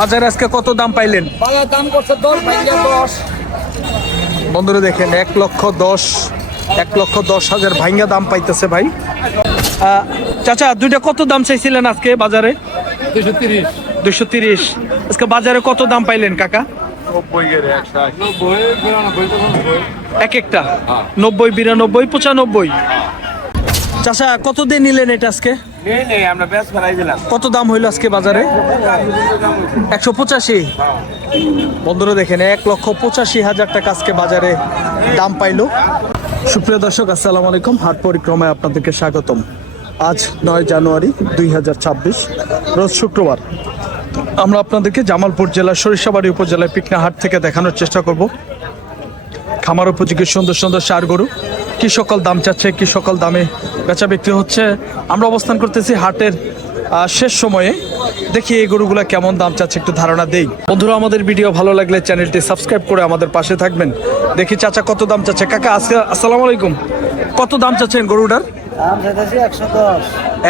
বাজারে আজকে কত দাম পাইলেন? বাজার দাম করছে 10 বন্ধুরা দেখেন 1,10,000 ভাঙ্গা দাম পাইতেছে ভাই। চাচা দুইটা কত দাম চাইছিলেন আজকে বাজারে? 230 230। আজকে বাজারে কত দাম পাইলেন কাকা? 90 এক একটা 90, 92, 95। চাচা কত দিয়ে নিলেন এটা আজকে? আমরা বেশ ফেলাই দিলাম। কত দাম হইলো আজকে বাজারে? 185। বন্ধুরা দেখেন 1,85,000 টাকা আজকে বাজারে দাম পাইলো। সুপ্রিয় দর্শক আসসালামু আলাইকুম, হাট পরিক্রমায় আপনাদেরকে স্বাগতম। আজ 9 জানুয়ারি 2026 রোজ শুক্রবার। আমরা আপনাদেরকে জামালপুর জেলার সরিষাবাড়ি উপজেলার পিকনা হাট থেকে দেখানোর চেষ্টা করব খামার উপযোগী সুন্দর সুন্দর ষাঁড় গরু কি সকল দাম চাচ্ছে, কি সকল দামে বেচা বিক্রি হচ্ছে। আমরা অবস্থান করতেছি হাটের শেষ সময়ে। দেখি এই গরুগুলা কেমন দাম চাচ্ছে একটু ধারণা দেই। বন্ধুরা আমাদের ভিডিও ভালো লাগলে চ্যানেলটি সাবস্ক্রাইব করে আমাদের পাশে থাকবেন। দেখি চাচা কত দাম চাচ্ছে। কাকা আজকে আসসালামু আলাইকুম, কত দাম চাচ্ছেন গরুটার?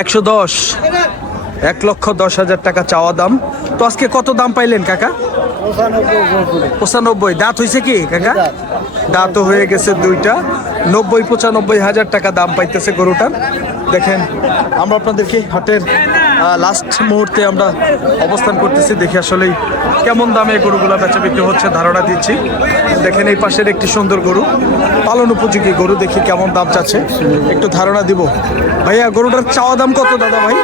110। 1,10,000 টাকা চাওয়া দাম। তো আজকে কত দাম পাইলেন কাকা? 95। দাঁত হয়েছে কি কাকা? দাঁত হয়ে গেছে দুইটা। 90-95,000 টাকা দাম পাইতেছে গরুটার। দেখেন আমরা আপনাদেরকে হাটের লাস্ট মুহূর্তে আমরা অবস্থান করতেছি। দেখি আসলেই কেমন দামে গরুগুলো বেচা বিক্রি হচ্ছে ধারণা দিচ্ছি। দেখেন এই পাশের একটি সুন্দর গরু, পালন উপযোগী গরু। দেখি কেমন দাম চাচ্ছে একটু ধারণা দিব। ভাইয়া গরুটার চাওয়া দাম কত দাদা ভাই?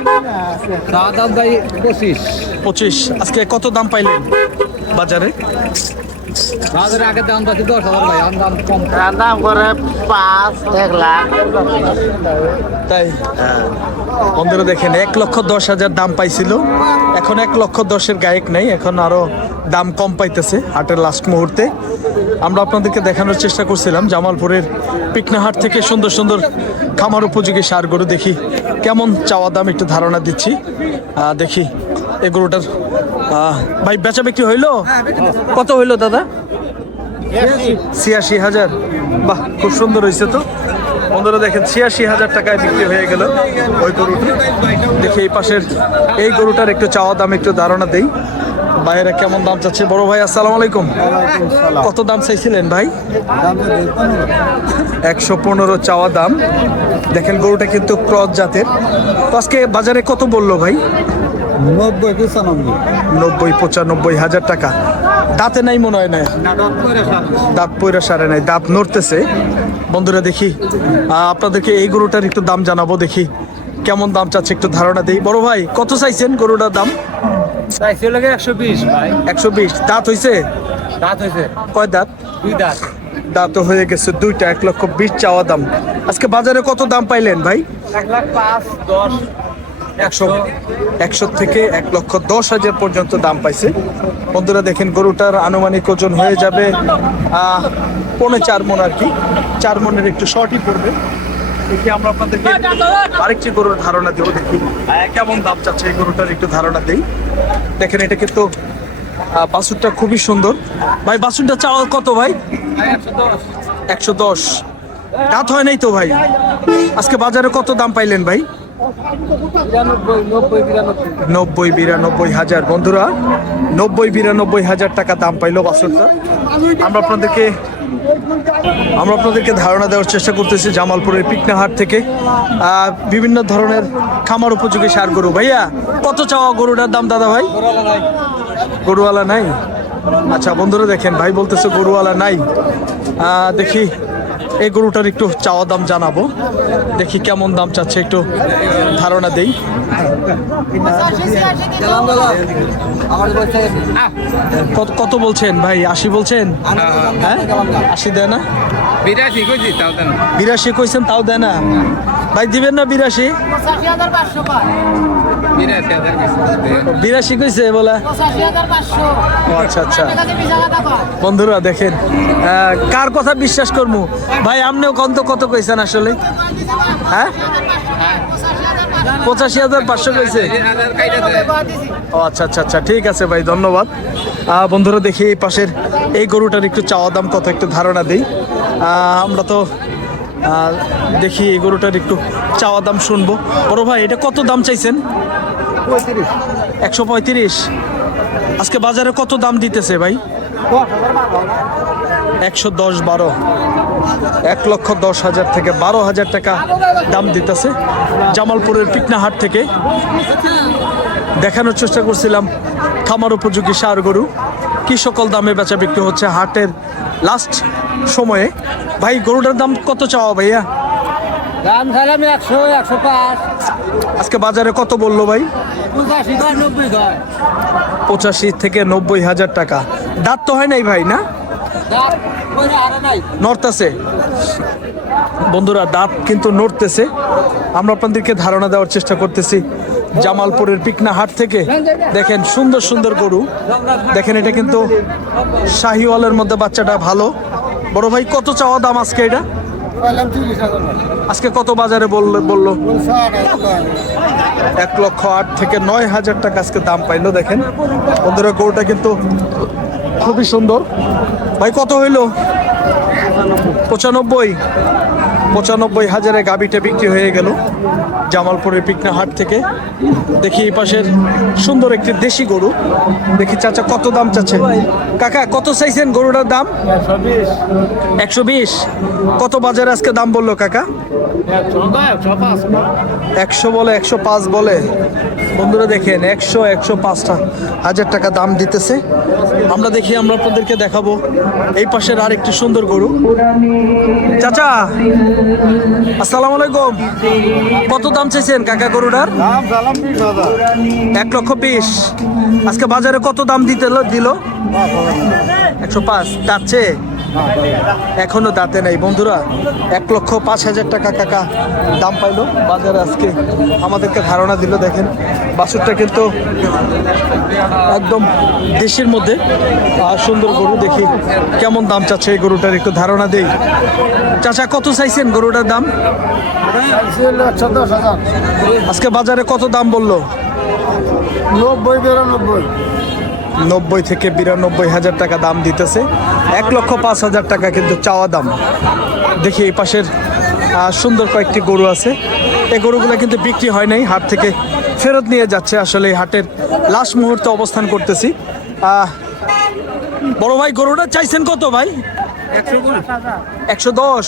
দাম ভাই 25। আজকে কত দাম পাইলেন বাজারে? বাজারে আগে দাম পাচ্ছি 10,000 ভাই, দাম কম। দাম করে 5-1 লাখ। তাই বন্ধুরা দেখেন 1,10,000 দাম পাইছিল, এখন 1,10,000 গায়ক নেই, এখন আরো দাম কম পাইতেছে হাটের লাস্ট মুহূর্তে। আমরা আপনাদেরকে দেখানোর চেষ্টা করছিলাম জামালপুরের পিকনাহাট থেকে সুন্দর সুন্দর খামার উপযোগী ষাঁড় গরু। দেখি কেমন চাওয়া দাম একটু ধারণা দিচ্ছি। দেখি এই গরুটার ভাই বেচা বিক্রি হইলো? কত হইলো দাদা? 86,000। বাহ, খুব সুন্দর হয়েছে তো বন্ধুরা। দেখেন 86,000 টাকায় বিক্রি হয়ে গেল ওই গরুটা। দেখি এই পাশের এই গরুটার একটু চাওয়া দাম একটু ধারণা দেই। ভাইয়েরা কেমন দাম চাচ্ছে? বড় ভাই আসসালামু আলাইকুম, কত দাম চাইছিলেন ভাই? 115 চাওয়া দাম। দেখেন গরুটা কিন্তু ক্রস জাতের। তো আজকে বাজারে কত বললো ভাই? 90-95,000 টাকা। দাঁতে নাই মনে হয় না, দাঁত পয়রা সারে নাই, দাঁত নড়তেছে। বন্ধুরা দেখি আপনাদেরকে এই গরুটার একটু দাম জানাবো। দেখি কেমন দাম চাচ্ছে একটু ধারণা দেই। বড় ভাই কত চাইছেন গরুটার দাম? 120 ভাই। 120। দাঁত হইছে? দাঁত হয়েছে কয় দাঁত? 2 দাঁত। দাঁত হয়ে গেছে দুইটা। 1,20,000 চাওয়া দাম। আজকে বাজারে কত দাম পাইলেন ভাই? 1,05,10। 100 থেকে 1,10,000 পর্যন্ত দাম পাইছে। বন্ধুরা দেখেন গরুটার আনুমানিক ওজন হয়ে যাবে 4.5 মণ আর কি, 4 মণের একটু শর্টই পড়বে। দেখি আমরা আপনাদেরকে আরেকটি গরুর ধারণা দেবো। দেখি কেমন দাম চাচ্ছে এই গরুটার একটু ধারণা দেই। দেখেন এটা কিন্তু বাছুরটা খুবই সুন্দর। ভাই বাছুরটা চাওয়া কত ভাই? 110। দাঁত হয় নাই তো ভাই? আজকে বাজারে কত দাম পাইলেন ভাই? 90-92,000। বন্ধুরা 90-92,000 টাকা দাম পাইলো বাছুরটা। আমরা আপনাদেরকে ধারণা দেওয়ার চেষ্টা করতেছি জামালপুরের পিকনাহাট থেকে বিভিন্ন ধরনের খামার উপযোগী ষাঁড় গরু। ভাইয়া কত চাওয়া গরুটার দাম দাদা ভাই? গরুওয়ালা নাই। আচ্ছা বন্ধুরা দেখেন ভাই বলতেছে গরুওয়ালা নাই। দেখি এই গরুটার একটু চাওয়া দাম জানাবো। দেখি কেমন দাম চাচ্ছে একটু ধারণা দেই। কত বলছেন ভাই? 80 বলছেন? হ্যাঁ 80 দেয় না? 82 কইছেন তাও দেয় না ভাই? দিবেন না 82? 82 কইছে বলা। আচ্ছা আচ্ছা বন্ধুরা দেখেন কার কথা বিশ্বাস করবো ভাই? আপনিও কত কইছেন আসলে? হ্যাঁ 85,500 কইছে। ও আচ্ছা আচ্ছা আচ্ছা ঠিক আছে ভাই, ধন্যবাদ। বন্ধুরা দেখি এই পাশের এই গরুটার একটু চাওয়া দাম কত একটু ধারণা দিই। আমরা তো দেখি এই গরুটার একটু চাওয়া দাম শুনবো। বড় ভাই এটা কত দাম চাইছেন? 135। আজকে বাজারে কত দাম দিতেছে ভাই? 110-12, 1,10,000 থেকে 12,000 টাকা দাম দিতেছে জামালপুরের পিকনা হাট থেকে। দেখানোর চেষ্টা করছিলাম খামার উপযোগী ষাঁড় গরু কি সকল দামে বেচা বিক্রি হচ্ছে হাটের লাস্ট সময়ে। ভাই গরুটার দাম কত চাওয়া ভাইয়া? দাম চাইলাম 100, 105, আজকে বাজারে কত বললো ভাই? 85, 90 85 থেকে 90,000 টাকা। দাঁত তো হয় নাই ভাই না? নড়তেছে বন্ধুরা, দাঁত কিন্তু নড়তেছে। আমরা আপনাদেরকে ধারণা দেওয়ার চেষ্টা করতেছি জামালপুরের পিকনা হাট থেকে। দেখেন সুন্দর সুন্দর গরু, দেখেন এটা কিন্তু শাহিওয়ালের মধ্যে বাচ্চাটা ভালো। বড় ভাই কত চাওয়া দাম আজকে এটা? আজকে কত বাজারে বললো? 1,08,000 থেকে 9,000 টাকা আজকে দাম পাইলো। দেখেন বন্ধুরা গরুটা কিন্তু খুবই সুন্দর। ভাই কত হইলো? 95,000-95,000 গাবিটা বিক্রি হয়ে গেল জামালপুরের পিকনা হাট থেকে। দেখি এই পাশের সুন্দর একটি দেশি গরু, দেখি চাচা কত দাম চাচ্ছে। কাকা কত চাইছেন গরুটার দাম? 120। কত বাজারে আজকে দাম বললো কাকা? 100 বলে, 105 বলে। বন্ধুরা দেখেন 100-105,000 টাকা দাম দিতেছে। আমরা দেখি, আমরা আপনাদেরকে দেখাবো এই পাশের আরেকটি সুন্দর গরু। চাচা আসসালামু আলাইকুম, কত দাম চাইছেন কাকা গরুটার? 1,20,000। আজকে বাজারে কত দাম দিল? 105। যাচ্ছে এখনো দাঁতে নাই বন্ধুরা। 1,05,000 টাকা কাকা দাম পাইলো বাজারে আজকে, আমাদেরকে ধারণা দিল। দেখেন বাছুরটা কিন্তু একদম দেশের মধ্যে সুন্দর গরু। দেখি কেমন দাম চাচ্ছে এই গরুটার, একটু ধারণা দেই। চাচা কত চাইছেন গরুটার দাম? 10,000। আজকে বাজারে কত দাম বললো? 90-92। 90 থেকে 92,000 টাকা দাম দিতেছে। 1,05,000 টাকা কিন্তু চাওয়া দাম। দেখি এই পাশের সুন্দর কয়েকটি গরু আছে, এই গরুগুলো কিন্তু বিক্রি হয় নাই, হাট থেকে ফেরত নিয়ে যাচ্ছে। আসলে এই হাটের লাস্ট মুহূর্তে অবস্থান করতেছি। বড় ভাই গরুটা চাইছেন কত ভাই? 110।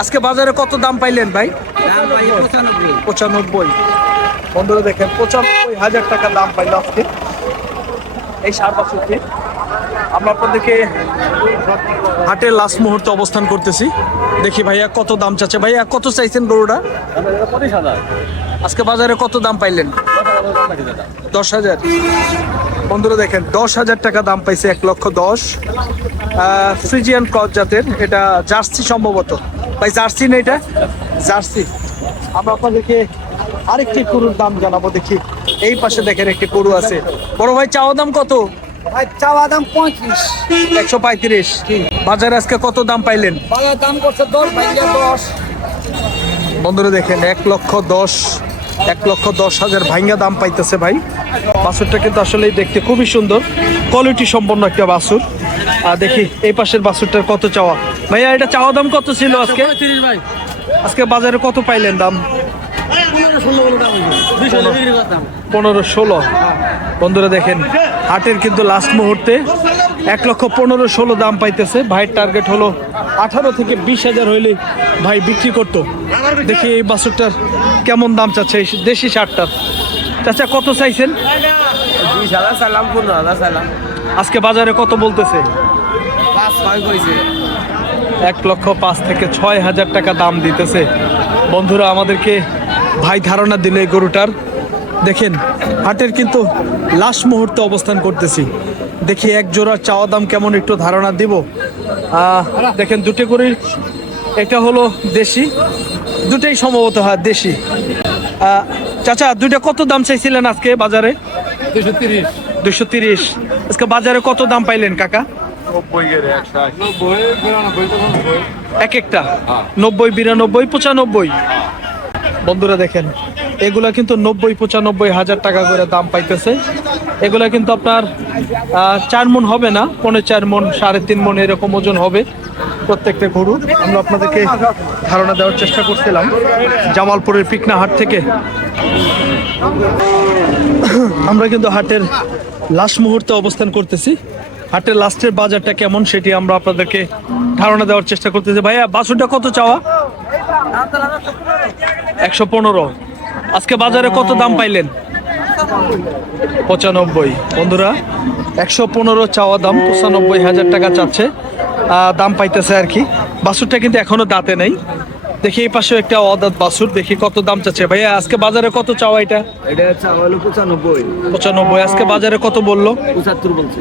আজকে বাজারে কত দাম পাইলেন ভাই? 95। বন্ধুরা দেখেন 95,000 টাকা দাম পাইল আজকে এই ষাঁড় বাছুরটি। আমরা আপনাদেরকে হাটের লাস্ট মুহূর্তে অবস্থান করতেছি। দেখি ভাইয়া কত দাম চাচ্ছে। ভাইয়া কত চাইছেন গরুটা? 25,000। আজকে বাজারে কত দাম পাইলেন? 10,000। বন্ধুরা দেখেন 10,000 টাকা দাম পাইছে। 1,10,000। ফ্রিজিয়ান ক্রস জাতের, এটা জার্সি সম্ভবত। ভাই জার্সি না এটা? জার্সি। আমরা আপনাদেরকে আরেকটি গরুর দাম জানাবো। দেখি এই পাশে দেখেন একটি গরু আছে। বড় ভাই চাওয়া দাম কত? ভাই চাওয়া দাম 35। 135। বাজারে আজকে কত দাম পাইলেন? বাজার দাম করছে 10, ভাইয়া 10। বন্ধুরা দেখেন 1,10,000 ভাঙ্গা দাম পাইতেছে ভাই। বাছুরটা কিন্তু আসলে দেখতে খুবই সুন্দর, কোয়ালিটি সম্পন্ন একটা বাছুর। আর দেখি এই পাশের বাছুরটার কত চাওয়া। ভাইয়া এটা চাওয়া দাম কত ছিল আজকে? 30 ভাই। আজকে বাজারে কত পাইলেন দাম? 15-16 দাম হইছে। 20 বিক্রি করতাম। 15-16। বন্ধুরা দেখেন হাটের কিন্তু লাস্ট মুহূর্তে 1,15,16 দাম পাইতেছে। ভাইয়ের টার্গেট হলো 18 থেকে 20,000 হইলে ভাই বিক্রি করতো। দেখি এই বাছুরটার কেমন দাম চাচ্ছে এই দেশি ষাঁড়টার। চাচা কত চাইছেন? 20,000 সালাম, 15,000 সালাম। আজকে বাজারে কত বলতেছে? 5-6 কইছে। 1,05,000 থেকে 6,000 টাকা দাম দিতেছে। বন্ধুরা আমাদেরকে ভাই ধারণা দিল এই গরুটার। দেখেন হাটের কিন্তু লাস্ট মুহূর্তে অবস্থান করতেছি। দেখি এক জোড়া চাওয়া দাম কেমন একটু ধারণা দিব। দেখেন দুটো গরু, এটা হলো দেশি, দুটাই সম্ভবত হয় দেশি। চাচা দুইটা কত দাম চাইছিলেন আজকে বাজারে? 230। 230। আজকে বাজারে কত দাম পাইলেন কাকা? 90, 92, এক একটা 90, 92, 95। বন্ধুরা দেখেন এগুলা কিন্তু 90-95,000 টাকা করে দাম পাইতেছে। এগুলা কিন্তু আপনার 4 মণ হবে না, 4.5 মণ, 3.5 মণ এরকম ওজন হবে প্রত্যেকটা গরু। আমরা আপনাদেরকে ধারণা দেওয়ার চেষ্টা করছিলাম জামালপুরের পিকনা হাট থেকে। আমরা কিন্তু হাটের লাস্ট মুহূর্তে অবস্থান করতেছি। হাটের লাস্টের বাজারটা কেমন সেটি আমরা আপনাদেরকে ধারণা দেওয়ার চেষ্টা করতেছি। ভাইয়া বাছুরটা কত চাওয়া? 115। আজকে বাজারে কত দাম পাইলেন? 95। বন্ধুরা 115 চাওয়া দাম, 95,000 টাকা চাচ্ছে, দাম পাইতেছে আর কি। বাছুরটা কিন্তু এখনো দাঁতে নেই। দেখি এই পাশে একটা অদাঁত বাছুর, দেখি কত দাম চাচ্ছে। ভাইয়া আজকে বাজারে কত চাওয়া এটা? এটা চাওয়া হলো 95। 95। আজকে বাজারে কত বললো? 75 বলছে।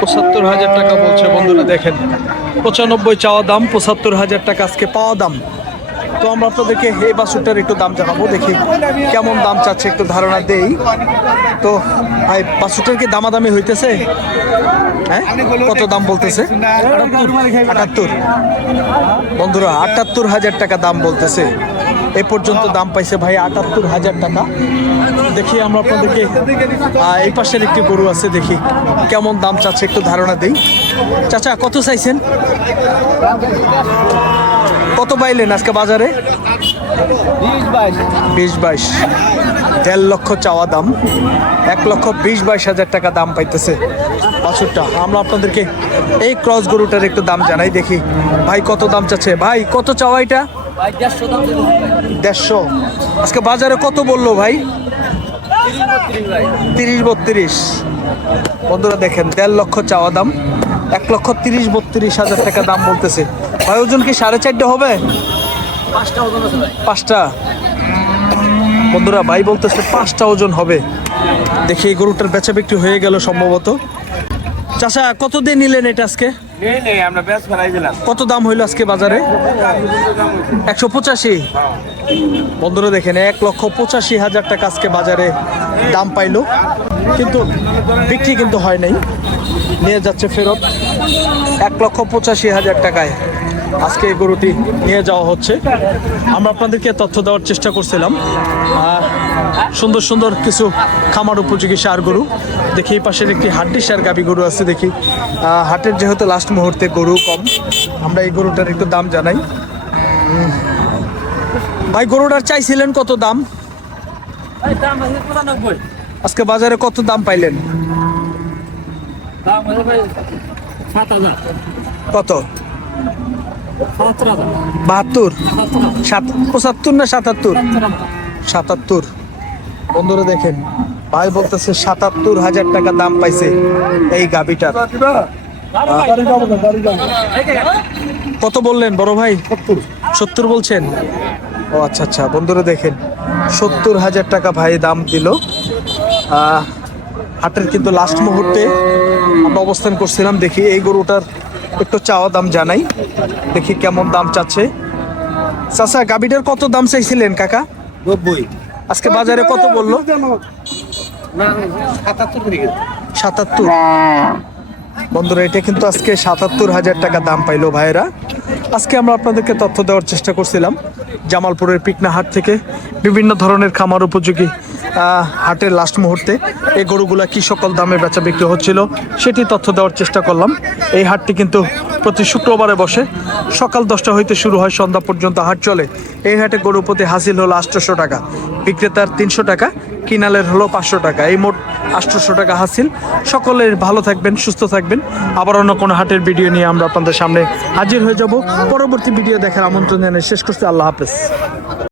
75,000 টাকা বলছে। বন্ধুরা দেখেন 95 চাওয়া দাম, 75,000 টাকা আজকে পাওয়া দাম। তো আমরা আপনাদেরকে এই বাছুরটার একটু দাম জানাবো, দেখি কেমন দাম চাচ্ছে একটু ধারণা দেই। তো ভাই বাছুরটার কি দামাদামি হইতেছে? হ্যাঁ, কত দাম বলতেছে? 78। বন্ধুরা 78,000 টাকা দাম বলতেছে। এ পর্যন্ত দাম পাইছে ভাই 78,000 টাকা। দেখি আমরা আপনাদেরকে এই পাশের একটি গরু আছে, দেখি কেমন দাম চাচ্ছে একটু ধারণা দেই। চাচা কত চাইছেন? কত পাইলেন আজকে বাজারে? 20-22। 1.5 লক্ষ চাওয়া দাম, 1,20,22,000 টাকা দাম পাইতেছে বাছুরটা। আমরা আপনাদেরকে এই ক্রস গরুটার একটু দাম জানাই, দেখি ভাই কত দাম চাচ্ছে। ভাই কত চাওয়া এটা? 150। আজকে বাজারে কত বললো ভাই? 30-32। বন্ধুরা দেখেন 1.5 লক্ষ চাওয়া দাম, 1,30,32,000 টাকা দাম বলতেছে। ভাই ওজন কি 4.5 হবে? 5টা। বন্ধুরা ভাই বলতেছে 5টা ওজন হবে। দেখি এই গরুটার বেচা বিক্রি হয়ে গেল সম্ভবত। চাচা কত দিয়ে নিলেন এটা আজকে? আমরা বেশ ফেলাই দিলাম। কত দাম হইলো আজকে বাজারে? 185। বন্ধুরা দেখেন 1,85,000 টাকা আজকে বাজারে দাম পাইলো, কিন্তু বিক্রি কিন্তু হয় নাই, নিয়ে যাচ্ছে ফেরত। 1,85,000 টাকায় আজকে এই গরুটি নিয়ে যাওয়া হচ্ছে। আমরা আপনাদেরকে তথ্য দেওয়ার চেষ্টা করছিলাম সুন্দর সুন্দর কিছু খামার উপযোগী সার গরু। দেখি এই পাশের একটি হাড্ডি সার গাবি গরু আছে, দেখি হাটের যেহেতু লাস্ট মুহূর্তে গরু কম, আমরা এই গরুটার একটু দাম জানাই। ভাই গরুটার চাইছিলেন কত দাম? আজকে বাজারে কত দাম পাইলেন? কত? 72, 75 না 77? 77। বন্ধুরা দেখেন ভাই বলতেছে 77,000 টাকা দাম পাইছে এই গাবিটার। কত বললেন বড় ভাই? 70 বলছেন? ও আচ্ছা আচ্ছা। বন্ধুরা দেখেন 70,000 টাকা ভাই দাম দিল। হাটের কিন্তু লাস্ট মুহূর্তে আমরা অবস্থান করছিলাম। দেখি এই গরুটার একটু চাওয়া দাম জানাই, দেখি কেমন দাম চাচ্ছে। চাচা গাবিটার কত দাম চাইছিলেন কাকা? 90। আজকে বাজারে কত বললো? 77। বন্ধুরা এটা কিন্তু আজকে 77,000 টাকা দাম পাইলো ভাইয়েরা। আজকে আমরা আপনাদেরকে তথ্য দেওয়ার চেষ্টা করছিলাম জামালপুরের পিকনা হাট থেকে বিভিন্ন ধরনের খামার উপযোগী হাটের লাস্ট মুহূর্তে এই গরুগুলা কি সকল দামে বেচা বিক্রি হচ্ছিল সেটি তথ্য দেওয়ার চেষ্টা করলাম। এই হাটটি কিন্তু প্রতি শুক্রবারে বসে, সকাল 10টা হইতে শুরু হয়, সন্ধ্যা পর্যন্ত হাট চলে। এই হাটে গরু প্রতি হাসিল হলো 800 টাকা, বিক্রেতার 300 টাকা, কিনালের হলো 500 টাকা, এই মোট 800 টাকা হাসিল। সকলের ভালো থাকবেন, সুস্থ থাকবেন। আবার অন্য কোনো হাটের ভিডিও নিয়ে আমরা আপনাদের সামনে হাজির হয়ে যাব। পরবর্তী ভিডিও দেখার আমন্ত্রণ জানিয়ে শেষ করছি। আল্লাহ হাফেজ।